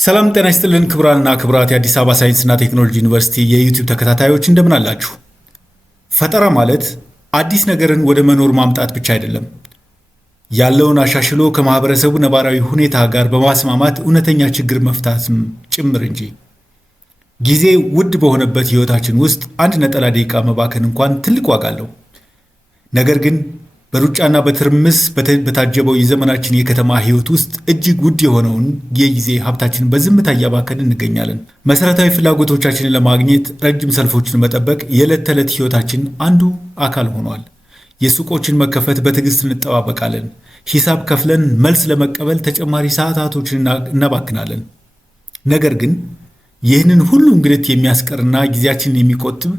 ሰላም ጤና ይስጥልን ክቡራንና ክቡራት የአዲስ አበባ ሳይንስና ቴክኖሎጂ ዩኒቨርሲቲ የዩቲዩብ ተከታታዮች እንደምን አላችሁ? ፈጠራ ማለት አዲስ ነገርን ወደ መኖር ማምጣት ብቻ አይደለም። ያለውን አሻሽሎ ከማህበረሰቡ ነባራዊ ሁኔታ ጋር በማስማማት እውነተኛ ችግር መፍታትም ጭምር እንጂ። ጊዜ ውድ በሆነበት ህይወታችን ውስጥ አንድ ነጠላ ደቂቃ መባከን እንኳን ትልቅ ዋጋ አለው። ነገር ግን በሩጫና በትርምስ በታጀበው የዘመናችን የከተማ ህይወት ውስጥ እጅግ ውድ የሆነውን የጊዜ ሀብታችንን በዝምታ እያባከን እንገኛለን። መሰረታዊ ፍላጎቶቻችንን ለማግኘት ረጅም ሰልፎችን መጠበቅ የዕለት ተዕለት ህይወታችን አንዱ አካል ሆኗል። የሱቆችን መከፈት በትዕግስት እንጠባበቃለን። ሂሳብ ከፍለን መልስ ለመቀበል ተጨማሪ ሰዓታቶችን እናባክናለን። ነገር ግን ይህንን ሁሉ እንግልት የሚያስቀርና ጊዜያችንን የሚቆጥብ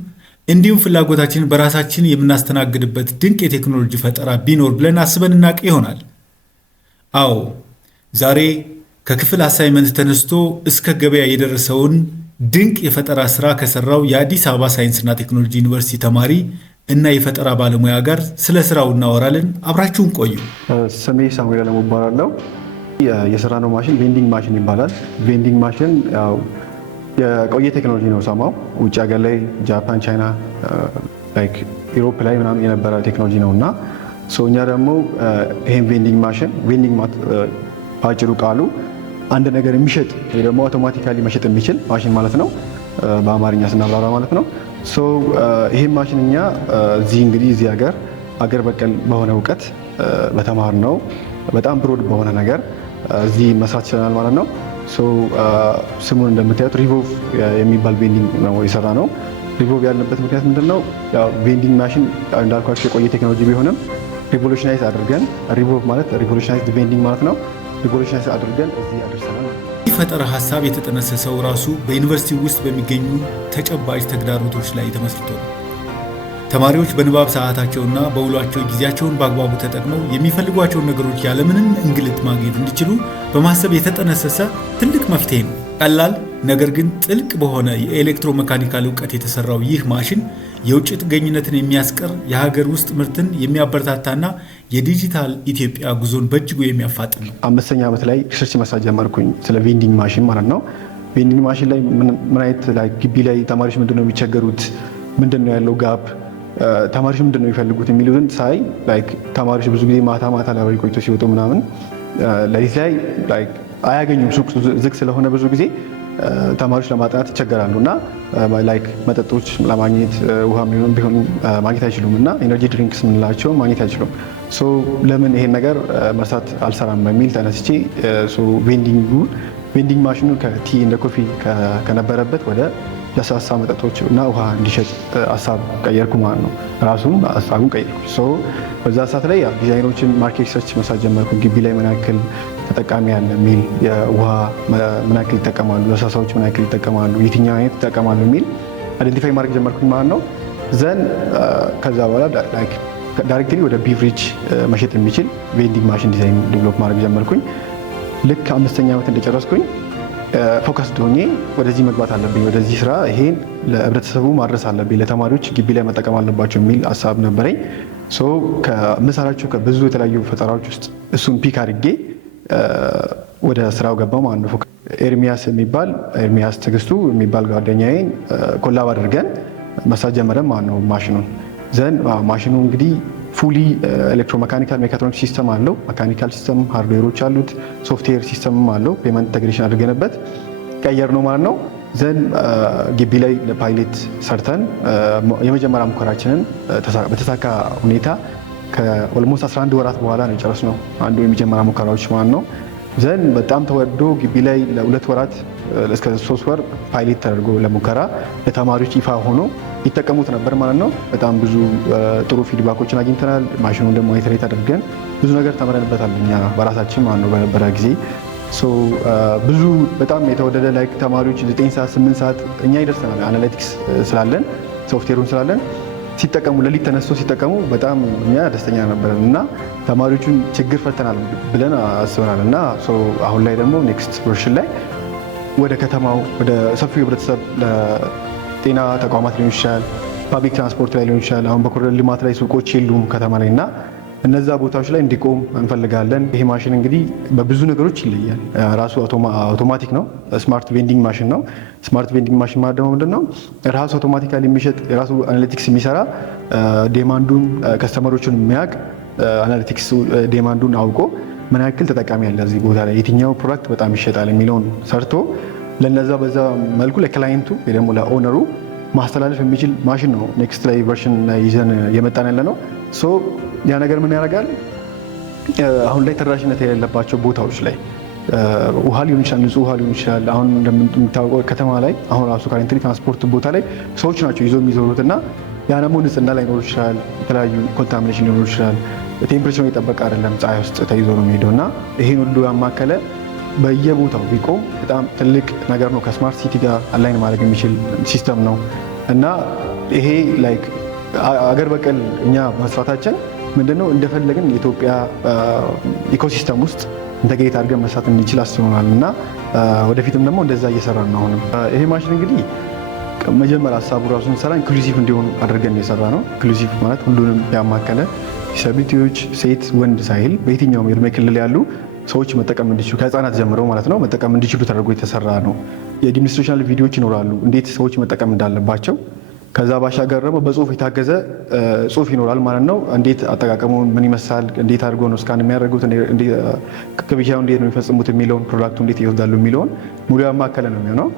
እንዲሁም ፍላጎታችንን በራሳችን የምናስተናግድበት ድንቅ የቴክኖሎጂ ፈጠራ ቢኖር ብለን አስበን እናቅ ይሆናል። አዎ፣ ዛሬ ከክፍል አሳይመንት ተነስቶ እስከ ገበያ የደረሰውን ድንቅ የፈጠራ ስራ ከሰራው የአዲስ አበባ ሳይንስና ቴክኖሎጂ ዩኒቨርሲቲ ተማሪ እና የፈጠራ ባለሙያ ጋር ስለ ስራው እናወራለን። አብራችሁን ቆዩ። ስሜ ሳሙኤል አለሙ እባላለሁ። የሰራነው ማሽን ቬንዲንግ ማሽን ይባላል። ቬንዲንግ ማሽን የቆየ ቴክኖሎጂ ነው። ሰማው ውጭ ሀገር ላይ ጃፓን፣ ቻይና፣ ኢሮፕ ላይ ምናምን የነበረ ቴክኖሎጂ ነው እና እኛ ደግሞ ይሄን ቬንዲንግ ማሽን ቬንዲንግ በአጭሩ ቃሉ አንድ ነገር የሚሸጥ ወይ ደግሞ አውቶማቲካሊ መሸጥ የሚችል ማሽን ማለት ነው፣ በአማርኛ ስናብራራ ማለት ነው። ይሄን ማሽን እኛ እዚህ ሀገር በቀል በሆነ እውቀት በተማርነው በጣም ብሮድ በሆነ ነገር እዚህ መስራት ይችላል ማለት ነው። ስሙን እንደምታዩት ሪቮልቭ የሚባል ቬንዲንግ ነው የሰራ ነው። ሪቮልቭ ያልንበት ምክንያት ምንድን ነው? ቬንዲንግ ማሽን እንዳልኳቸው የቆየ ቴክኖሎጂ ቢሆንም ሪቮሉሽናይዝ አድርገን ሪቮልቭ ማለት ሪቮሉሽናይዝ ቬንዲንግ ማለት ነው። ሪቮሉሽናይዝ አድርገን እዚህ አድርሰናል። ይህ ፈጠራ ሀሳብ የተጠነሰሰው ራሱ በዩኒቨርሲቲ ውስጥ በሚገኙ ተጨባጭ ተግዳሮቶች ላይ ተመስርቶ ነው። ተማሪዎች በንባብ ሰዓታቸውና በውሏቸው ጊዜያቸውን በአግባቡ ተጠቅመው የሚፈልጓቸውን ነገሮች ያለምንም እንግልት ማግኘት እንዲችሉ በማሰብ የተጠነሰሰ ትልቅ መፍትሄ ነው። ቀላል ነገር ግን ጥልቅ በሆነ የኤሌክትሮሜካኒካል እውቀት የተሰራው ይህ ማሽን የውጭ ጥገኝነትን የሚያስቀር፣ የሀገር ውስጥ ምርትን የሚያበረታታና የዲጂታል ኢትዮጵያ ጉዞን በእጅጉ የሚያፋጥን ነው። 5ኛ ዓመት ላይ ሪሰርች መስራት ጀመርኩኝ ስለ ቬንዲንግ ማሽን ማለት ነው። ቬንዲንግ ማሽን ላይ ምን አይነት ግቢ ላይ ተማሪዎች ምንድነው የሚቸገሩት፣ ምንድነው ያለው ጋፕ፣ ተማሪዎች ምንድነው የሚፈልጉት የሚሉትን ሳይ ተማሪዎች ብዙ ጊዜ ማታ ላይብረሪ ቆይቶ ሲወጡ ምናምን ለሊት ላይ አያገኙም። ሱቅ ዝግ ስለሆነ ብዙ ጊዜ ተማሪዎች ለማጥናት ይቸገራሉ እና መጠጦች ለማግኘት ውሃ ቢሆን ማግኘት አይችሉም እና ኤነርጂ ድሪንክስ የምንላቸው ማግኘት አይችሉም። ለምን ይሄን ነገር መስራት አልሰራም በሚል ተነስቼ ቬንዲንግ ማሽኑ ከቲ እንደ ኮፊ ከነበረበት ወደ ለስላሳ መጠጦች እና ውሃ እንዲሸጥ ሀሳብ ቀየርኩ ማለት ነው። ራሱም ሀሳቡን ቀየርኩ። በዛ ሰዓት ላይ ዲዛይኖችን ማርኬት ሪሰርች መስራት ጀመርኩ። ግቢ ላይ ምን ያክል ተጠቃሚ ያለ የሚል የውሃ ምን ያክል ይጠቀማሉ፣ ለስላሳዎች ምን ያክል ይጠቀማሉ፣ የትኛው አይነት ይጠቀማሉ የሚል አይደንቲፋይ ማድረግ ጀመርኩኝ ማለት ነው። ከዛ በኋላ ዳይሬክትሊ ወደ ቢቭሬጅ መሸጥ የሚችል ቬንዲንግ ማሽን ዲዛይን ዴቨሎፕ ማድረግ ጀመርኩኝ። ልክ 5ኛ ዓመት እንደጨረስኩኝ ፎከስድ ሆኜ ወደዚህ መግባት አለብኝ፣ ወደዚህ ስራ ይሄን ለህብረተሰቡ ማድረስ አለብኝ፣ ለተማሪዎች ግቢ ላይ መጠቀም አለባቸው የሚል ሀሳብ ነበረኝ። ከምሰራቸው ከብዙ የተለያዩ ፈጠራዎች ውስጥ እሱን ፒክ አድርጌ ወደ ስራው ገባው ማለት ነው። ኤርሚያስ ትዕግስቱ የሚባል ጓደኛዬን ኮላብ አድርገን መስራት ጀመረን ማለት ነው። ማሽኑ እንግዲህ ፉሊ ኤሌክትሮሜካኒካል ሜካትሮኒክ ሲስተም አለው። መካኒካል ሲስተም ሃርድዌሮች አሉት፣ ሶፍትዌር ሲስተምም አለው። ፔመንት ኢንተግሬሽን አድርገንበት ቀየር ነው ማለት ነው። ግቢ ላይ ፓይሌት ሰርተን የመጀመሪያ ሙከራችንን በተሳካ ሁኔታ ከኦልሞስት 11 ወራት በኋላ ነው የጨረስነው። አንዱ የመጀመሪያ ሙከራዎች ማለት ነው። በጣም ተወዶ ግቢ ላይ ለ2 ወራት እስከ 3 ወር ፓይሌት ተደርጎ ለሙከራ ለተማሪዎች ይፋ ሆኖ ይጠቀሙት ነበር ማለት ነው። በጣም ብዙ ጥሩ ፊድባኮችን አግኝተናል። ማሽኑን ደግሞ ሞኒተሬት አድርገን ብዙ ነገር ተምረንበታል እኛ በራሳችን ማለት ነው። በነበረ ጊዜ ብዙ በጣም የተወደደ ተማሪዎች 9 ሰዓት 8 ሰዓት እኛ ይደርሰናል። አናሊቲክስ ስላለን ሶፍትዌሩን ስላለን ሲጠቀሙ ሌሊት ተነስቶ ሲጠቀሙ በጣም እኛ ደስተኛ ነበረን እና ተማሪዎቹን ችግር ፈተናል ብለን አስበናል እና አሁን ላይ ደግሞ ኔክስት ቨርሽን ላይ ወደ ከተማው ወደ ሰፊው ህብረተሰብ ጤና ተቋማት ሊሆን ይችላል፣ ፓብሊክ ትራንስፖርት ላይ ሊሆን ይችላል። አሁን በኮሪደር ልማት ላይ ሱቆች የሉም ከተማ ላይ እና እነዛ ቦታዎች ላይ እንዲቆም እንፈልጋለን። ይሄ ማሽን እንግዲህ በብዙ ነገሮች ይለያል። ራሱ አውቶማቲክ ነው። ስማርት ቬንዲንግ ማሽን ነው። ስማርት ቬንዲንግ ማሽን ማለት ደግሞ ምንድነው? ራሱ አውቶማቲካሊ የሚሸጥ የራሱ አናሊቲክስ የሚሰራ ዴማንዱን ከስተመሮቹን የሚያውቅ አናሊቲክስ ዴማንዱን አውቆ ምን ያክል ተጠቃሚ ያለ እዚህ ቦታ ላይ የትኛው ፕሮዳክት በጣም ይሸጣል የሚለውን ሰርቶ ለነዛ በዛ መልኩ ለክላይንቱ ወይ ደግሞ ለኦነሩ ማስተላለፍ የሚችል ማሽን ነው። ኔክስት ላይ ቨርሽን ይዘን የመጣን ያለ ነው። ሶ ያ ነገር ምን ያደርጋል? አሁን ላይ ተደራሽነት የሌለባቸው ቦታዎች ላይ ውሃ ሊሆን ይችላል፣ ንጹህ ውሃ ሊሆን ይችላል። አሁን እንደምታውቀው ከተማ ላይ አሁን ራሱ ካረንትሊ ትራንስፖርት ቦታ ላይ ሰዎች ናቸው ይዞ የሚዞሩት እና ያ ደግሞ ንጽህና ላይኖር ይችላል፣ የተለያዩ ኮንታሚኔሽን ሊኖር ይችላል። ቴምፕሬቸር የጠበቀ አይደለም፣ ፀሐይ ውስጥ ተይዞ ነው የሚሄደው እና ይህን ሁሉ ያማከለ በየቦታው ቢቆም በጣም ትልቅ ነገር ነው። ከስማርት ሲቲ ጋር አላይን ማድረግ የሚችል ሲስተም ነው እና ይሄ ላይክ አገር በቀል እኛ መስራታችን ምንድነው እንደፈለግን የኢትዮጵያ ኢኮሲስተም ውስጥ ኢንተግሬት አድርገን መስራት እንዲችል አስችሎናል እና ወደፊትም ደግሞ እንደዛ እየሰራን ነው። አሁንም ይሄ ማሽን እንግዲህ መጀመሪያ ሀሳቡ ራሱ ስንሰራ ኢንክሉሲቭ እንዲሆን አድርገን የሰራ ነው። ኢንክሉሲቭ ማለት ሁሉንም ያማከለ ዲሳቢሊቲዎች፣ ሴት ወንድ ሳይል በየትኛውም የእድሜ ክልል ያሉ ሰዎች መጠቀም እንዲችሉ ከህፃናት ጀምረው ማለት ነው መጠቀም እንዲችሉ ተደርጎ የተሰራ ነው። የዲሞንስትሬሽናል ቪዲዮዎች ይኖራሉ እንዴት ሰዎች መጠቀም እንዳለባቸው። ከዛ ባሻገር ደግሞ በጽሁፍ የታገዘ ጽሁፍ ይኖራል ማለት ነው። እንዴት አጠቃቀሙን ምን ይመስላል፣ እንዴት አድርጎ ነው ስካን የሚያደርጉት፣ ክፍያው እንዴት ነው የሚፈጽሙት የሚለውን ፕሮዳክቱ እንዴት ይወስዳሉ የሚለውን ሙሉ ያማከለ ነው የሚሆነው።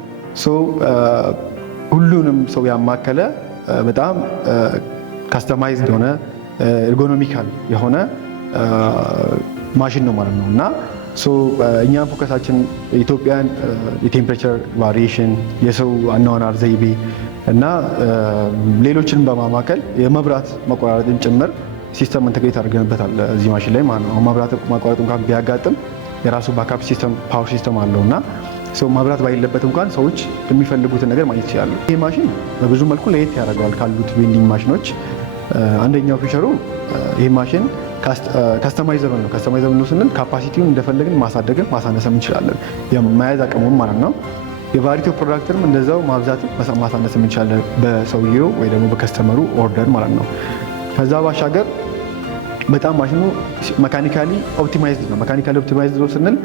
ሁሉንም ሰው ያማከለ በጣም ካስተማይዝድ የሆነ ኤርጎኖሚካል የሆነ ማሽን ነው ማለት ነው እና እኛም ፎከሳችን የኢትዮጵያን የቴምፕሬቸር ቫሪዬሽን፣ የሰው አኗኗር ዘይቤ እና ሌሎችንም በማማከል የመብራት መቆራረጥን ጭምር ሲስተም ኢንተግሬት አድርገንበታል እዚህ ማሽን ላይ ማለት ነው። መብራት ማቋረጥ እንኳን ቢያጋጥም የራሱ ባካፕ ሲስተም ፓወር ሲስተም አለው እና መብራት ባይለበት እንኳን ሰዎች የሚፈልጉትን ነገር ማግኘት ይችላሉ። ይህ ማሽን በብዙ መልኩ ለየት ያደርገዋል ካሉት ቬንዲንግ ማሽኖች። አንደኛው ፊቸሩ ይህ ማሽን ካስተማይዘብል ነው። ካስተማይዘብል ነው ስንል ካፓሲቲውን እንደፈለግን ማሳደግን ማሳነስም እንችላለን፣ የመያዝ አቅሙም ማለት ነው። የቫሪቲ ኦፍ ፕሮዳክትንም እንደዛው ማብዛትም ማሳነስም እንችላለን በሰውየው ወይ ደግሞ በከስተመሩ ኦርደር ማለት ነው። ከዛ ባሻገር በጣም ማሽኑ መካኒካሊ ኦፕቲማይዝድ ነው። መካኒካሊ ኦፕቲማይዝድ ነው ስንል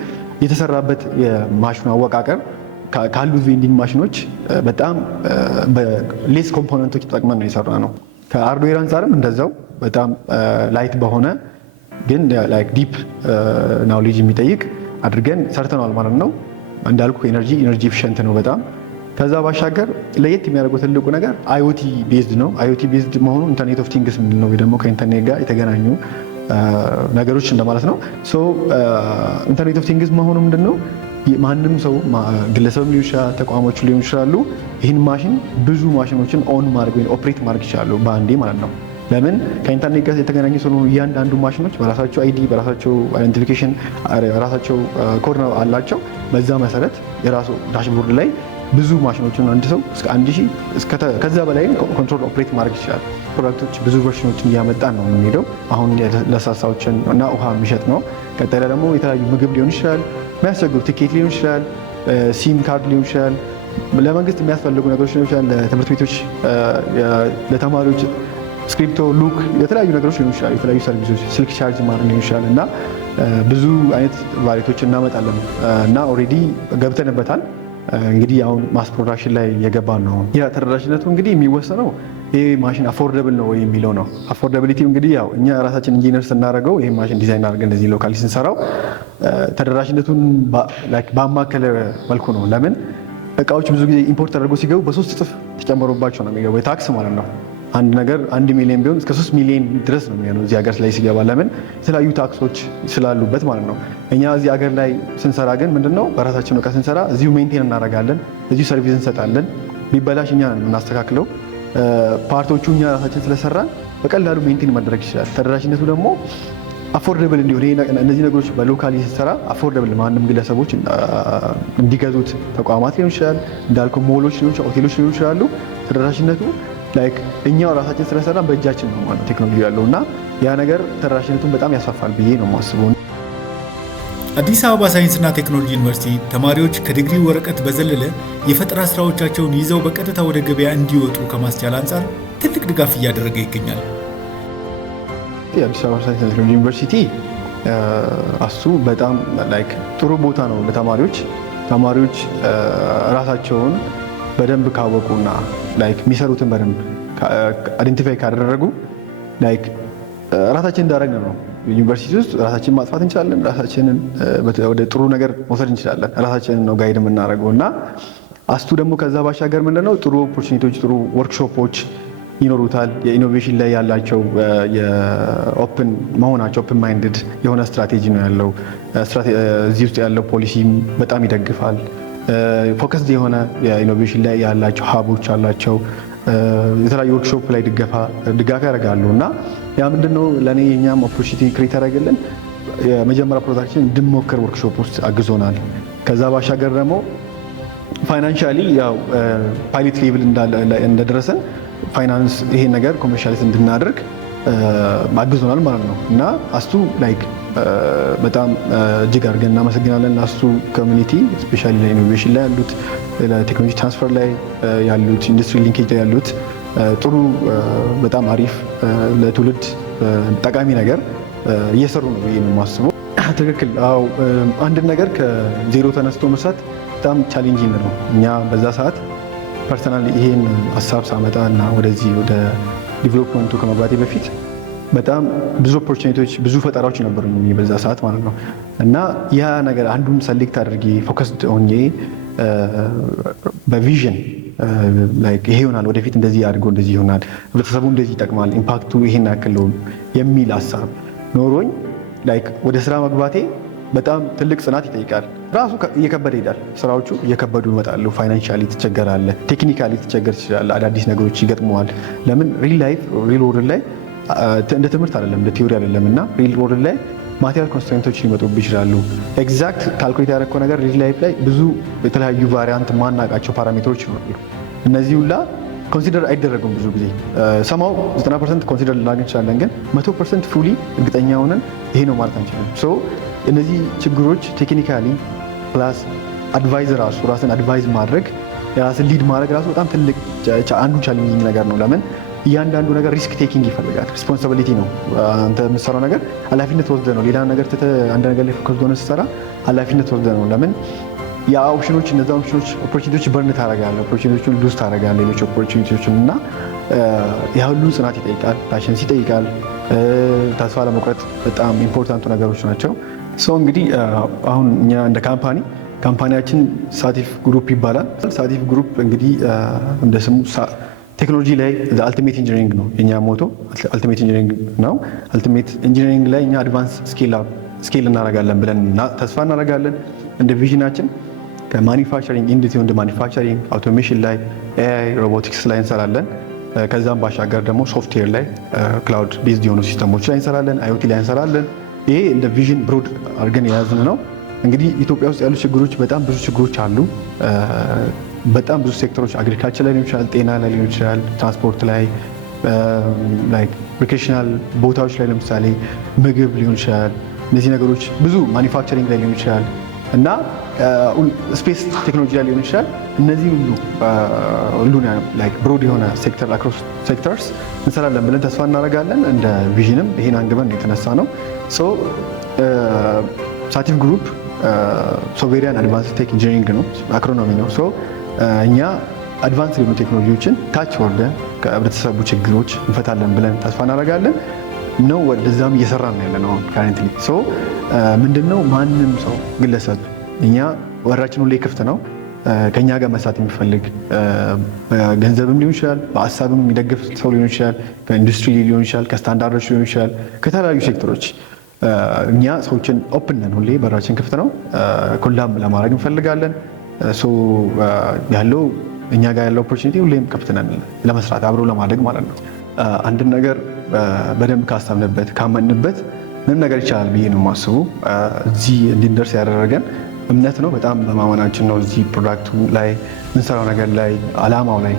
የተሰራበት የማሽኑ አወቃቀር ካሉት ቬንዲንግ ማሽኖች በጣም በሌስ ኮምፖነንቶች ተጠቅመን ነው የሰራ ነው። ከሃርድዌር አንጻርም እንደዛው በጣም ላይት በሆነ ግን ላይክ ዲፕ ናውሌጅ የሚጠይቅ አድርገን ሰርተናል ማለት ነው። እንዳልኩ ኤነርጂ ኤፊሽንት ነው በጣም። ከዛ ባሻገር ለየት የሚያደርገው ትልቁ ነገር አይኦቲ ቤዝድ ነው። አይኦቲ ቤዝድ መሆኑ ኢንተርኔት ኦፍ ቲንግስ የምንለው ወይ ደግሞ ከኢንተርኔት ጋር የተገናኙ ነገሮች እንደማለት ነው። ኢንተርኔት ኦፍ ቲንግስ መሆኑ ምንድን ነው? ማንም ሰው ግለሰብ ሊሆን ይችላል፣ ተቋሞች ሊሆን ይችላሉ። ይህን ማሽን ብዙ ማሽኖችን ኦን ማድረግ ወይ ኦፕሬት ማድረግ ይችላሉ በአንዴ ማለት ነው። ለምን? ከኢንተርኔት ጋር የተገናኙ ስለሆኑ እያንዳንዱ ማሽኖች በራሳቸው አይዲ፣ በራሳቸው አይደንቲፊኬሽን፣ በራሳቸው ኮድ አላቸው። በዛ መሰረት የራሱ ዳሽቦርድ ላይ ብዙ ማሽኖችን አንድ ሰው እስከ 1000 ከዛ በላይ ኮንትሮል ኦፕሬት ማድረግ ይችላል። ፕሮዳክቶች ብዙ ቨርሽኖችን እያመጣን ነው የምንሄደው። አሁን ለስላሳዎችን እና ውሃ የሚሸጥ ነው። ቀጣይ ደግሞ የተለያዩ ምግብ ሊሆን ይችላል፣ የሚያስቸግሩ ቲኬት ሊሆን ይችላል፣ ሲም ካርድ ሊሆን ይችላል፣ ለመንግስት የሚያስፈልጉ ነገሮች ሊሆን ይችላል፣ ለትምህርት ቤቶች፣ ለተማሪዎች ስክሪፕቶ፣ ሉክ፣ የተለያዩ ነገሮች ሊሆን ይችላል፣ የተለያዩ ሰርቪሶች፣ ስልክ ቻርጅ ማድረግ ሊሆን ይችላል እና ብዙ አይነት ቫሪቶች እናመጣለን እና ኦልሬዲ ገብተንበታል። እንግዲህ አሁን ማስ ፕሮዳክሽን ላይ የገባን ነው። ያ ተደራሽነቱ እንግዲህ የሚወሰነው ይህ ማሽን አፎርደብል ነው ወይ የሚለው ነው። አፎርደቢሊቲ እንግዲህ ያው እኛ ራሳችን ኢንጂነር ስናደርገው ይህ ማሽን ዲዛይን አድርገን እንደዚህ ሎካሊ ስንሰራው ተደራሽነቱን ባማከለ መልኩ ነው። ለምን እቃዎች ብዙ ጊዜ ኢምፖርት ተደርጎ ሲገቡ በ3 እጥፍ ተጨምሮባቸው ነው የሚገቡ የታክስ ማለት ነው። አንድ ነገር 1 ሚሊዮን ቢሆን እስከ 3 ሚሊዮን ድረስ ነው የሚሆነው እዚህ ሀገር ላይ ሲገባ። ለምን? የተለያዩ ታክሶች ስላሉበት ማለት ነው። እኛ እዚህ ሀገር ላይ ስንሰራ ግን ምንድነው በራሳችን እቃ ስንሰራ እዚሁ ሜንቴን እናደርጋለን፣ እዚሁ ሰርቪስ እንሰጣለን። ቢበላሽ እኛ ነን የምናስተካክለው። ፓርቶቹ እኛ ራሳችን ስለሰራን በቀላሉ ሜንቴን መደረግ ይችላል። ተደራሽነቱ ደግሞ አፎርደብል እንዲሆን እነዚህ ነገሮች በሎካሊ ሲሰራ አፎርደብል ማንም ግለሰቦች እንዲገዙት ተቋማት ሊሆን ይችላል፣ እንዳልከው ሞሎች ሊሆን ይችላል፣ ሆቴሎች ሊሆን ይችላሉ። ተደራሽነቱ ላይክ እኛው ራሳችን ስለሰራን በእጃችን ነው ማለት ቴክኖሎጂ ያለው እና ያ ነገር ተደራሽነቱን በጣም ያስፋፋል ብዬ ነው የማስበው። አዲስ አበባ ሳይንስና ቴክኖሎጂ ዩኒቨርሲቲ ተማሪዎች ከዲግሪ ወረቀት በዘለለ የፈጠራ ስራዎቻቸውን ይዘው በቀጥታ ወደ ገበያ እንዲወጡ ከማስቻል አንጻር ትልቅ ድጋፍ እያደረገ ይገኛል። የአዲስ አበባ ሳይንስና ቴክኖሎጂ ዩኒቨርሲቲ አሱ በጣም ላይክ ጥሩ ቦታ ነው ለተማሪዎች ራሳቸውን በደንብ ካወቁና ላይክ የሚሰሩትን በደንብ አይደንቲፋይ ካደረጉ ላይክ ራሳችንን እንዳደረግን ነው። ዩኒቨርሲቲ ውስጥ ራሳችንን ማጥፋት እንችላለን፣ ራሳችንን ወደ ጥሩ ነገር መውሰድ እንችላለን። ራሳችንን ነው ጋይድ የምናደርገው እና አስቱ ደግሞ ከዛ ባሻገር ምንድነው ጥሩ ኦፖርቹኒቲዎች፣ ጥሩ ወርክሾፖች ይኖሩታል። የኢኖቬሽን ላይ ያላቸው የኦፕን መሆናቸው ኦፕን ማይንድድ የሆነ ስትራቴጂ ነው ያለው። እዚህ ውስጥ ያለው ፖሊሲም በጣም ይደግፋል። ፎከስድ የሆነ የኢኖቬሽን ላይ ያላቸው ሀቦች አላቸው። የተለያዩ ወርክሾፕ ላይ ድጋፍ ያደርጋሉ እና ያ ምንድነው ለእኔ የኛም ኦፖርቹኒቲ ክሬት ያደረግልን የመጀመሪያ ፕሮዳክሽን እንድንሞክር ወርክሾፕ ውስጥ አግዞናል። ከዛ ባሻገር ደግሞ ፋይናንሻሊ ያው ፓይለት ሌቭል እንደደረሰን ፋይናንስ ይሄን ነገር ኮመርሻሊዝ እንድናደርግ አግዞናል ማለት ነው እና አስቱ ላይክ በጣም እጅግ አድርገን እናመሰግናለን። ለአስቱ ኮሚኒቲ ስፔሻሊ ለኢኖቬሽን ላይ ያሉት፣ ለቴክኖሎጂ ትራንስፈር ላይ ያሉት፣ ኢንዱስትሪ ሊንኬጅ ላይ ያሉት ጥሩ በጣም አሪፍ ለትውልድ ጠቃሚ ነገር እየሰሩ ነው ብዬ ነው የማስበው። ትክክል። አዎ አንድን ነገር ከዜሮ ተነስቶ መስራት በጣም ቻሌንጂንግ ነው። እኛ በዛ ሰዓት ፐርሰናል ይሄን ሀሳብ ሳመጣ እና ወደዚህ ወደ ዲቨሎፕመንቱ ከመግባቴ በፊት በጣም ብዙ ኦፖርቹኒቲዎች፣ ብዙ ፈጠራዎች ነበሩ በዛ ሰዓት ማለት ነው እና ያ ነገር አንዱን ሰሌክት አድርጌ ፎከስድ ሆኜ በቪዥን ላይክ ይሄ ይሆናል፣ ወደፊት እንደዚህ አድርጎ እንደዚህ ይሆናል፣ ህብረተሰቡ እንደዚህ ይጠቅማል፣ ኢምፓክቱ ይሄን ያክል ነው የሚል ሀሳብ ኖሮኝ ላይክ ወደ ስራ መግባቴ በጣም ትልቅ ጽናት ይጠይቃል። ራሱ እየከበደ ይሄዳል። ስራዎቹ እየከበዱ ይመጣሉ። ፋይናንሻሊ ትቸገራለህ፣ ቴክኒካሊ ትቸገር ትችላለህ። አዳዲስ ነገሮች ይገጥመዋል። ለምን ሪል ላይፍ ሪል ወርልድ ላይ እንደ ትምህርት አይደለም እንደ ቲዮሪ አይደለም እና ሪል ወርልድ ላይ ማቴሪያል ኮንስትሬንቶች ሊመጡብህ ይችላሉ። ኤግዛክት ካልኩሌት ያደረግከው ነገር ሪል ላይፍ ላይ ብዙ የተለያዩ ቫሪያንት ማናቃቸው ፓራሜትሮች ይኖራሉ። እነዚህ ሁላ ኮንሲደር አይደረጉም። ብዙ ጊዜ ሰማው 90% ኮንሲደር ልናገኝ እንችላለን፣ ግን 100% ፉሊ እርግጠኛ ሆነን ይሄ ነው ማለት አንችልም። ሶ እነዚህ ችግሮች ቴክኒካሊ ፕላስ አድቫይዝ ራሱ ራስን አድቫይዝ ማድረግ የራስን ሊድ ማድረግ ራሱ በጣም ትልቅ አንዱ ቻሌንጂንግ ነገር ነው። ለምን እያንዳንዱ ነገር ሪስክ ቴኪንግ ይፈልጋል። ሪስፖንሲቢሊቲ ነው። አንተ የምትሰራው ነገር ኃላፊነት ወስደህ ነው። ሌላ ነገር አንድ ነገር ላይ ፎከስ ሆነ ስትሰራ ኃላፊነት ወስደህ ነው። ለምን ያ ኦፕሽኖች እነዛ ኦፖርቹኒቲዎች በርን ታደርጋለህ፣ ኦፖርቹኒቲዎችን ሉዝ ታደርጋለህ፣ ሌሎች ኦፖርቹኒቲዎችን እና ያ ሁሉ ጽናት ይጠይቃል፣ ፓሽንስ ይጠይቃል። ተስፋ ለመቁረጥ በጣም ኢምፖርታንቱ ነገሮች ናቸው። ሰው እንግዲህ አሁን እኛ እንደ ካምፓኒያችን ሳቲፍ ግሩፕ ይባላል። ሳቲፍ ግሩፕ እንግዲህ እንደ ስሙ ቴክኖሎጂ ላይ አልቲሜት ኢንጂነሪንግ ነው የኛ ሞቶ፣ አልቲሜት ኢንጂነሪንግ ነው። አልቲሜት ኢንጂነሪንግ ላይ እኛ አድቫንስ ስኬል እናደርጋለን ብለን ተስፋ እናደርጋለን። እንደ ቪዥናችን ከማኒፋክቸሪንግ ኢንዱስትሪ ወደ ማኒፋክቸሪንግ፣ አውቶሜሽን ላይ፣ ኤአይ፣ ሮቦቲክስ ላይ እንሰራለን። ከዛም ባሻገር ደግሞ ሶፍትዌር ላይ ክላውድ ቤዝድ የሆኑ ሲስተሞች ላይ እንሰራለን፣ አይኦቲ ላይ እንሰራለን። ይሄ እንደ ቪዥን ብሮድ አድርገን የያዝን ነው። እንግዲህ ኢትዮጵያ ውስጥ ያሉ ችግሮች በጣም ብዙ ችግሮች አሉ። በጣም ብዙ ሴክተሮች አግሪካልቸር ላይ ሊሆን ይችላል፣ ጤና ላይ ሊሆን ይችላል፣ ትራንስፖርት ላይ፣ ሪክሬሽናል ቦታዎች ላይ ለምሳሌ ምግብ ሊሆን ይችላል። እነዚህ ነገሮች ብዙ ማኒፋክቸሪንግ ላይ ሊሆን ይችላል እና ስፔስ ቴክኖሎጂ ላይ ሊሆን ይችላል። እነዚህ ሁሉ ብሮድ የሆነ ሴክተር አክሮስ ሴክተርስ እንሰራለን ብለን ተስፋ እናደርጋለን። እንደ ቪዥንም ይሄን አንግበን የተነሳ ነው። ሳቲፍ ግሩፕ ሶቬሪያን አድቫንስ ቴክ ኢንጂነሪንግ ነው፣ አክሮኖሚ ነው። እኛ አድቫንስ የሆኑ ቴክኖሎጂዎችን ታች ወርደን ከህብረተሰቡ ችግሮች እንፈታለን ብለን ተስፋ እናደርጋለን ነው። ወደዛም እየሰራ ነው ያለ ነው ካረንትሊ። ምንድነው ማንም ሰው ግለሰብ እኛ ወራችን ሁሌ ክፍት ነው። ከኛ ጋር መስራት የሚፈልግ በገንዘብም ሊሆን ይችላል፣ በሀሳብም የሚደግፍ ሰው ሊሆን ይችላል፣ ከኢንዱስትሪ ሊሆን ይችላል፣ ከስታንዳርዶች ሊሆን ይችላል፣ ከተለያዩ ሴክተሮች እኛ ሰዎችን ኦፕን ነን። ሁሌ በራችን ክፍት ነው። ኮላም ለማድረግ እንፈልጋለን። ያለው እኛ ጋር ያለው ኦፖርቹኒቲ ሁሌም ክፍት ነን ለመስራት አብሮ ለማደግ ማለት ነው። አንድን ነገር በደንብ ካሰብንበት ካመንበት ምንም ነገር ይቻላል ብዬ ነው የማስቡ። እዚህ እንድንደርስ ያደረገን እምነት ነው። በጣም በማመናችን ነው። እዚህ ፕሮዳክቱ ላይ እንሰራው ነገር ላይ አላማው ላይ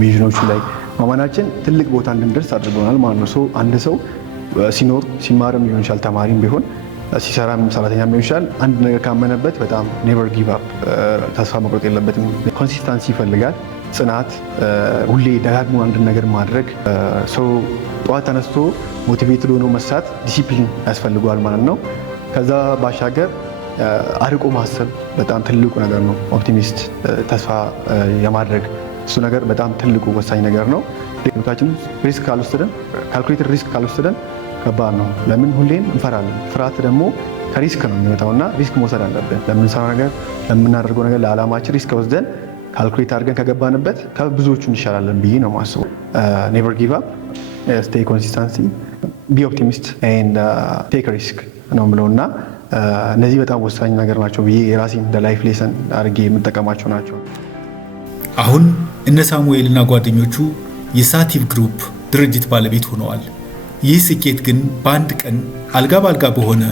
ቪዥኖቹ ላይ ማመናችን ትልቅ ቦታ እንድንደርስ አድርጎናል ማለት ነው። አንድ ሰው ሲኖር ሲማርም ሊሆን ይችላል፣ ተማሪም ቢሆን ሲሰራም ሰራተኛም ሊሆን ይችላል። አንድ ነገር ካመነበት በጣም ኔቨር ጊቭ አፕ ተስፋ መቁረጥ የለበትም። ኮንሲስታንሲ ይፈልጋል፣ ጽናት፣ ሁሌ ደጋግሞ አንድ ነገር ማድረግ። ጠዋት ተነስቶ ሞቲቬትድ ሆኖ መስራት ዲሲፕሊን ያስፈልገዋል ማለት ነው። ከዛ ባሻገር አርቆ ማሰብ በጣም ትልቁ ነገር ነው። ኦፕቲሚስት ተስፋ የማድረግ እሱ ነገር በጣም ትልቁ ወሳኝ ነገር ነው። ቴክኖሎጂያችን ሪስክ ካልወሰደን ካልኩሌትድ ሪስክ ካልወሰደን ከባድ ነው። ለምን ሁሌም እንፈራለን። ፍርሃት ደግሞ ከሪስክ ነው የሚመጣውና ሪስክ መውሰድ አለብን። ለምንሰራው ነገር ለምናደርገው ነገር ለዓላማችን ሪስክ ወስደን ካልኩሌት አድርገን ከገባንበት ከብዙዎቹ እንሻላለን ብዬ ነው የማስበው። ኔቨር ጊቭ አፕ፣ ስቴይ ኮንሲስተንሲ፣ ቢ ኦፕቲሚስት ኤንድ ቴክ ሪስክ ነው የምለው እና እነዚህ በጣም ወሳኝ ነገር ናቸው ብዬ የራሴን እንደ ላይፍ ሌሰን አድርጌ የምጠቀማቸው ናቸው። አሁን እነ ሳሙኤል እና ጓደኞቹ የሳቲቭ ግሩፕ ድርጅት ባለቤት ሆነዋል። ይህ ስኬት ግን በአንድ ቀን አልጋ ባልጋ በሆነ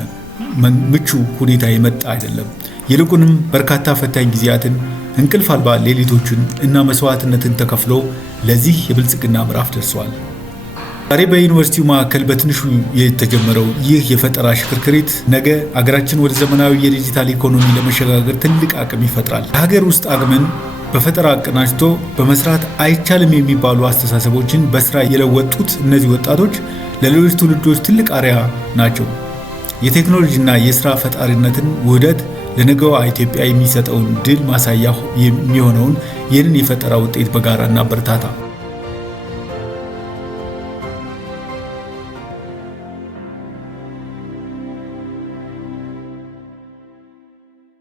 ምቹ ሁኔታ የመጣ አይደለም። ይልቁንም በርካታ ፈታኝ ጊዜያትን፣ እንቅልፍ አልባ ሌሊቶችን እና መስዋዕትነትን ተከፍሎ ለዚህ የብልጽግና ምዕራፍ ደርሰዋል። ዛሬ በዩኒቨርሲቲው ማዕከል በትንሹ የተጀመረው ይህ የፈጠራ ሽክርክሪት ነገ አገራችን ወደ ዘመናዊ የዲጂታል ኢኮኖሚ ለመሸጋገር ትልቅ አቅም ይፈጥራል። የሀገር ውስጥ አቅምን በፈጠራ አቀናጅቶ በመስራት አይቻልም የሚባሉ አስተሳሰቦችን በስራ የለወጡት እነዚህ ወጣቶች ለሌሎች ትውልዶች ትልቅ አርአያ ናቸው። የቴክኖሎጂና የስራ ፈጣሪነትን ውህደት ለነገዋ ኢትዮጵያ የሚሰጠውን ድል ማሳያ የሚሆነውን ይህንን የፈጠራ ውጤት በጋራ እናበረታታ።